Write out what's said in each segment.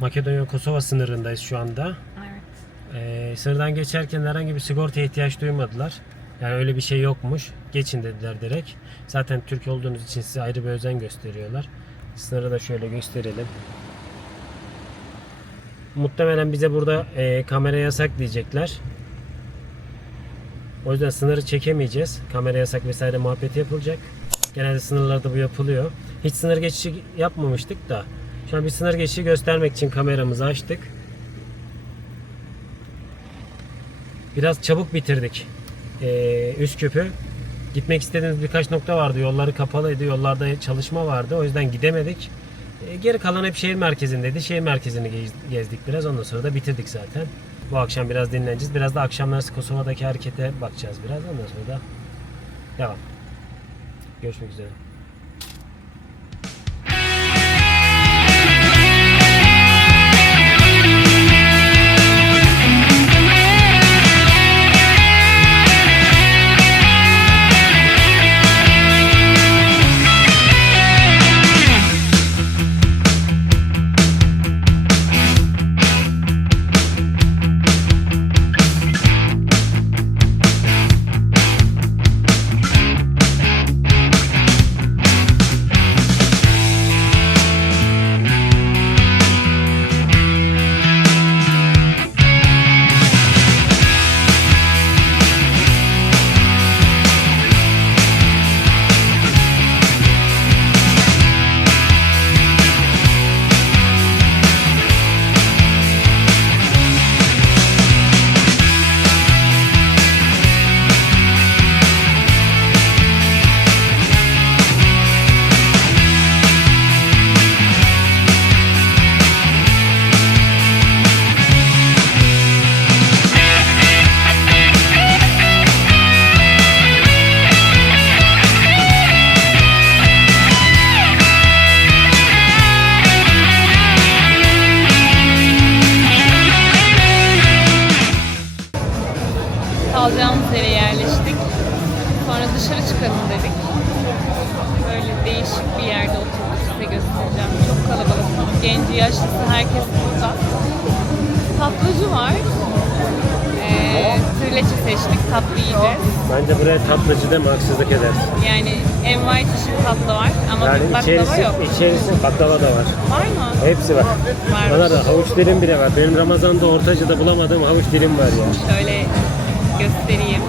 Makedonya-Kosova sınırındayız şu anda. Evet. Ee, sınırdan geçerken herhangi bir sigorta ihtiyaç duymadılar. Yani öyle bir şey yokmuş. Geçin dediler direkt. Zaten Türk olduğunuz için size ayrı bir özen gösteriyorlar. Sınırı da şöyle gösterelim. Muhtemelen bize burada e, kamera yasak diyecekler. O yüzden sınırı çekemeyeceğiz. Kamera yasak vesaire muhabbeti yapılacak. Genelde sınırlarda bu yapılıyor. Hiç sınır geçişi yapmamıştık da. Şu an bir sınır geçişi göstermek için kameramızı açtık. Biraz çabuk bitirdik ee, Üsküp'ü. Gitmek istediğimiz birkaç nokta vardı. Yolları kapalıydı. Yollarda çalışma vardı. O yüzden gidemedik. Ee, geri kalan hep şehir merkezindeydi. Şehir merkezini gez- gezdik biraz. Ondan sonra da bitirdik zaten. Bu akşam biraz dinleneceğiz. Biraz da akşamları Kosova'daki harekete bakacağız biraz. Ondan sonra da devam. Görüşmek üzere. Bence buraya tatlıcı deme haksızlık edersin. Yani envai çeşit tatlı var ama Yani baklava içerisi, yok. içerisi baklava da var. Var mı? Hepsi var. Varmış. Bana da havuç dilim bile var. Benim Ramazan'da Ortacı'da bulamadığım havuç dilim var ya. Şöyle göstereyim.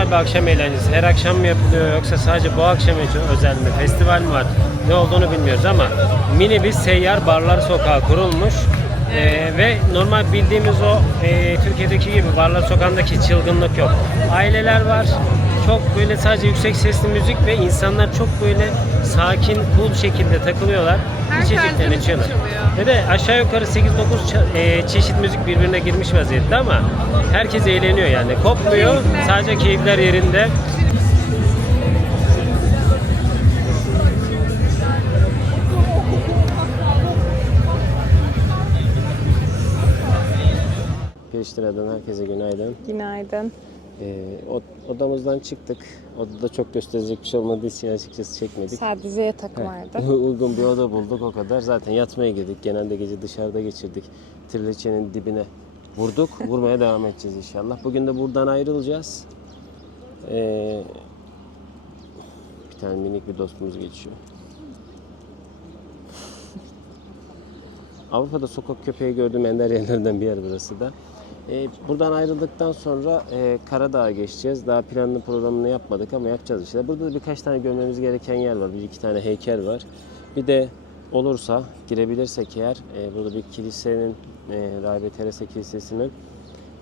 Güzel bir akşam eğlencesi. Her akşam mı yapılıyor yoksa sadece bu akşam için özel mi? Festival mi var? Ne olduğunu bilmiyoruz ama mini bir seyyar barlar sokağı kurulmuş. Ee, ve normal bildiğimiz o e, Türkiye'deki gibi barlar sokağındaki çılgınlık yok. Aileler var. Çok böyle sadece yüksek sesli müzik ve insanlar çok böyle sakin, cool şekilde takılıyorlar. Her İçeceklerini içiyorlar. çalıyor. Ve de aşağı yukarı 8-9 ça- e, çeşit müzik birbirine girmiş vaziyette ama herkes eğleniyor yani. Kopmuyor. Sadece keyifler yerinde. Priştine'den herkese günaydın. Günaydın. Ee, od- odamızdan çıktık. Odada çok gösterecek bir şey olmadığı için açıkçası çekmedik. Sadece yatak vardı. Uygun bir oda bulduk o kadar. Zaten yatmaya girdik. Genelde gece dışarıda geçirdik. Trileçenin dibine vurduk. Vurmaya devam edeceğiz inşallah. Bugün de buradan ayrılacağız. Ee, bir tane minik bir dostumuz geçiyor. Avrupa'da sokak köpeği gördüğüm ender yerlerden bir yer burası da. Ee, buradan ayrıldıktan sonra e, Karadağ'a geçeceğiz. Daha planını programını yapmadık ama yapacağız işte. Burada da birkaç tane görmemiz gereken yer var. Bir iki tane heykel var. Bir de olursa girebilirsek eğer e, burada bir kilisenin e, Rahibe Teresa Kilisesi'nin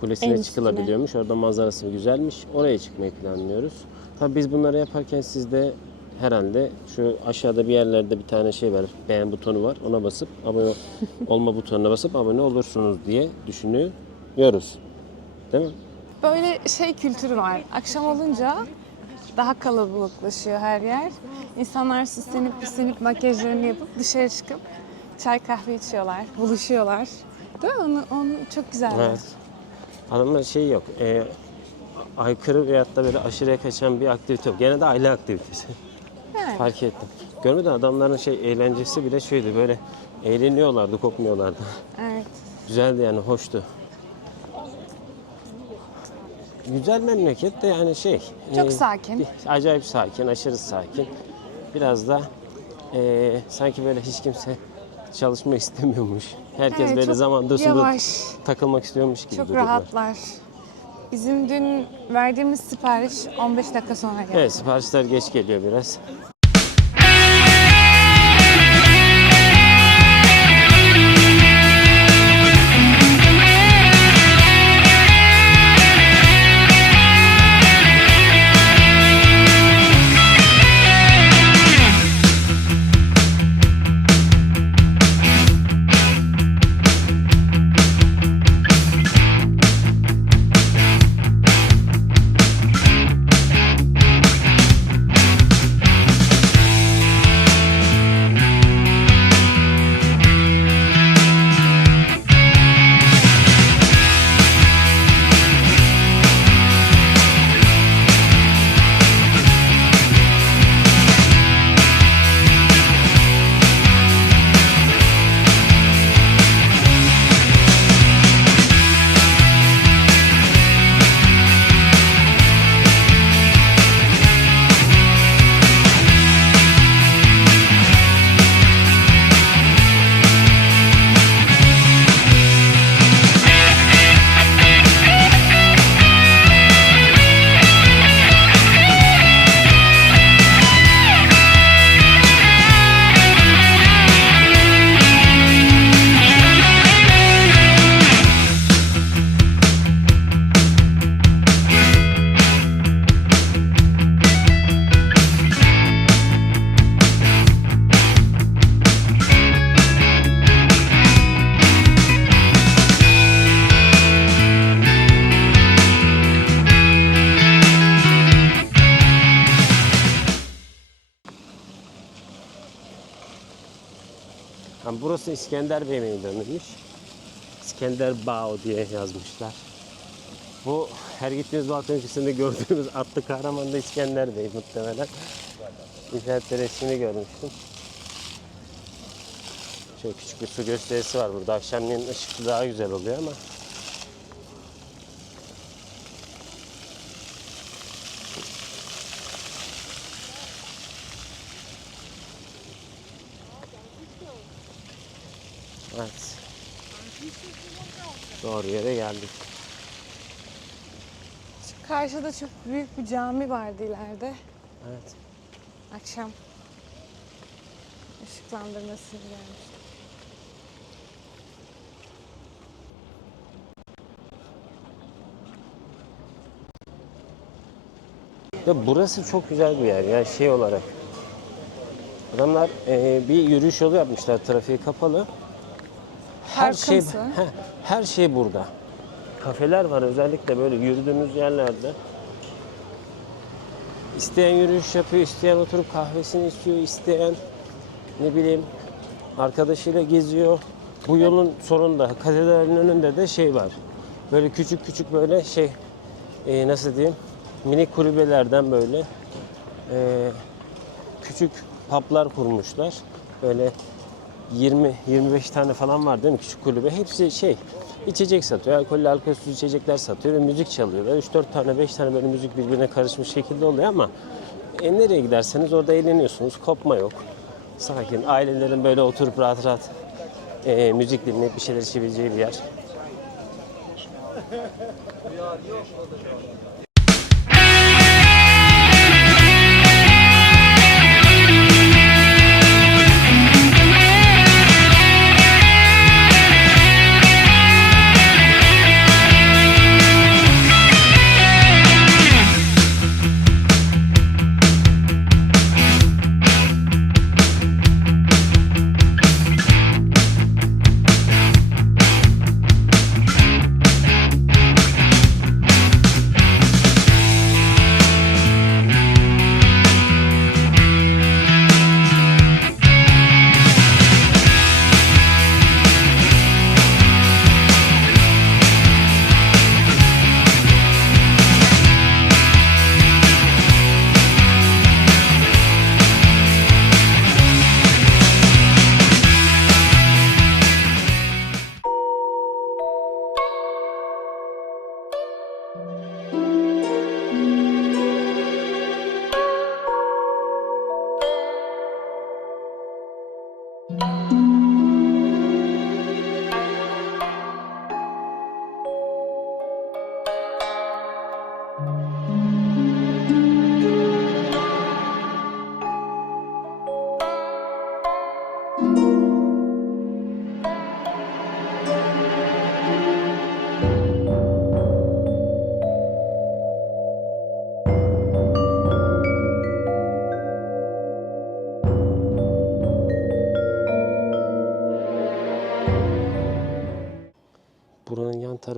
kulesine En çıkılabiliyormuş. Orada manzarası güzelmiş. Oraya çıkmayı planlıyoruz. Tabii biz bunları yaparken siz de herhalde şu aşağıda bir yerlerde bir tane şey var. Beğen butonu var. Ona basıp abone olma butonuna basıp abone olursunuz diye düşünüyoruz. Değil mi? Böyle şey kültürü var. Akşam olunca daha kalabalıklaşıyor her yer. İnsanlar süslenip püslenip makyajlarını yapıp dışarı çıkıp çay kahve içiyorlar, buluşuyorlar. Değil mi? Onu, onu çok güzel. Evet. Adamlar şey yok. E, aykırı veyahut da böyle aşırıya kaçan bir aktivite yok. Gene de aile aktivitesi. Yani. Fark ettim. Görmedin adamların şey eğlencesi bile şuydu böyle eğleniyorlardı, kopmuyorlardı. Evet. Güzeldi yani, hoştu. Güzel memleket de yani şey. Çok sakin. bir- acayip sakin, aşırı sakin. Biraz da e, sanki böyle hiç kimse çalışma istemiyormuş. Herkes Evet, böyle zaman yavaş. takılmak istiyormuş gibi Çok duruyorlar. rahatlar. Bizim dün verdiğimiz sipariş 15 dakika sonra geldi. Evet siparişler geç geliyor biraz. Burası İskender Bey Meydanı'ymış. İskender Bağ diye yazmışlar. Bu her gittiğimiz Balkan ülkesinde gördüğümüz atlı kahraman da İskender Bey muhtemelen. İnternette resmini görmüştüm. Şöyle küçük bir su gösterisi var burada. Akşamleyin ışıklı daha güzel oluyor ama. Evet. Doğru yere geldik. Karşıda çok büyük bir cami vardı ileride. Evet. Akşam ışıklandırması gelmiş. Ya burası çok güzel bir yer yani şey olarak. Adamlar e, bir yürüyüş yolu yapmışlar trafiği kapalı. Her şey heh, her şey burada. Kafeler var özellikle böyle yürüdüğümüz yerlerde. İsteyen yürüyüş yapıyor, isteyen oturup kahvesini istiyor, isteyen ne bileyim arkadaşıyla geziyor. Bu yolun sonunda katedralin önünde de şey var. Böyle küçük küçük böyle şey e, nasıl diyeyim minik kulübelerden böyle e, küçük publar kurmuşlar. Böyle 20-25 tane falan var değil mi küçük kulübe? Hepsi şey içecek satıyor. Alkollü alkolsüz içecekler satıyor ve müzik çalıyor. Ve 3-4 tane 5 tane böyle müzik birbirine karışmış şekilde oluyor ama e, nereye giderseniz orada eğleniyorsunuz. Kopma yok. Sakin. Ailelerin böyle oturup rahat rahat e, müzik dinleyip bir şeyler içebileceği bir yer.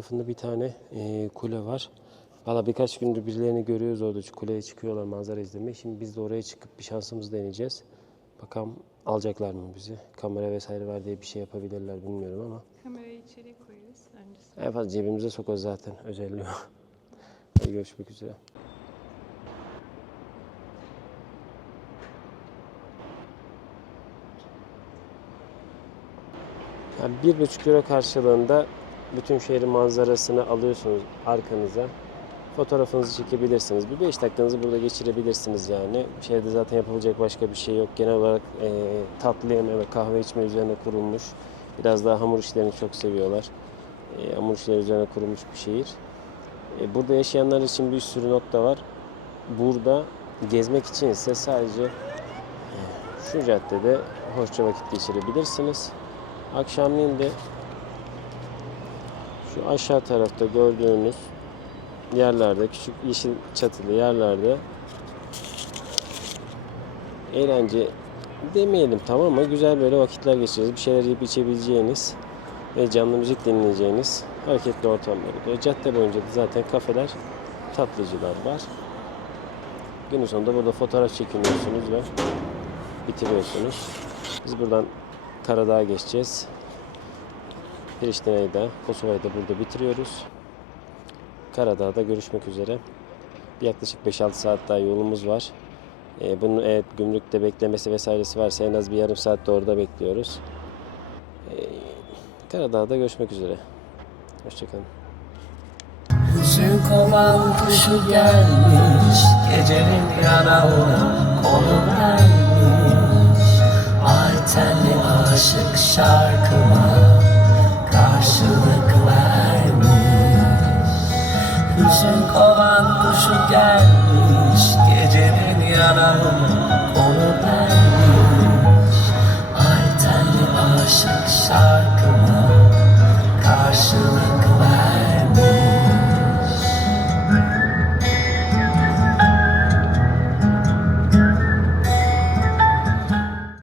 Tarafında bir tane e, kule var. Valla birkaç gündür birilerini görüyoruz orada şu kuleye çıkıyorlar manzara izlemeye. Şimdi biz de oraya çıkıp bir şansımızı deneyeceğiz. Bakalım alacaklar mı bizi? Kamera vesaire var diye bir şey yapabilirler bilmiyorum ama. Kamerayı içeriye koyarız öncesi. En fazla cebimize sokarız zaten özelliği. Hadi görüşmek üzere. Yani bir buçuk euro karşılığında bütün şehrin manzarasını alıyorsunuz arkanıza. Fotoğrafınızı çekebilirsiniz. Bir beş dakikanızı burada geçirebilirsiniz yani. Şehirde zaten yapılacak başka bir şey yok. Genel olarak e, tatlı yeme ve kahve içme üzerine kurulmuş. Biraz daha hamur işlerini çok seviyorlar. E, hamur işleri üzerine kurulmuş bir şehir. E, burada yaşayanlar için bir sürü nokta var. Burada gezmek için ise sadece e, şu caddede hoşça vakit geçirebilirsiniz. Akşamleyin de şu aşağı tarafta gördüğünüz yerlerde, küçük yeşil çatılı yerlerde eğlence demeyelim tamam mı? Güzel böyle vakitler geçireceğiz. Bir şeyler yiyip içebileceğiniz ve canlı müzik dinleyeceğiniz hareketli ortamlar oluyor. Cadde boyunca da zaten kafeler, tatlıcılar var. Günün sonunda burada fotoğraf çekiniyorsunuz ve bitiriyorsunuz. Biz buradan Karadağ'a geçeceğiz. Priştine'yi de, Kosova'yı da burada bitiriyoruz. Karadağ'da görüşmek üzere. Yaklaşık 5-6 saat daha yolumuz var. Ee, bunun evet gümrükte beklemesi vesairesi varsa en az bir yarım saat de orada bekliyoruz. Ee, Karadağ'da görüşmek üzere. Hoşçakalın. Hüzün kovan kuşu gelmiş Gecenin yanağına konu vermiş Ay aşık şarkıma gelmiş Gecenin yanağına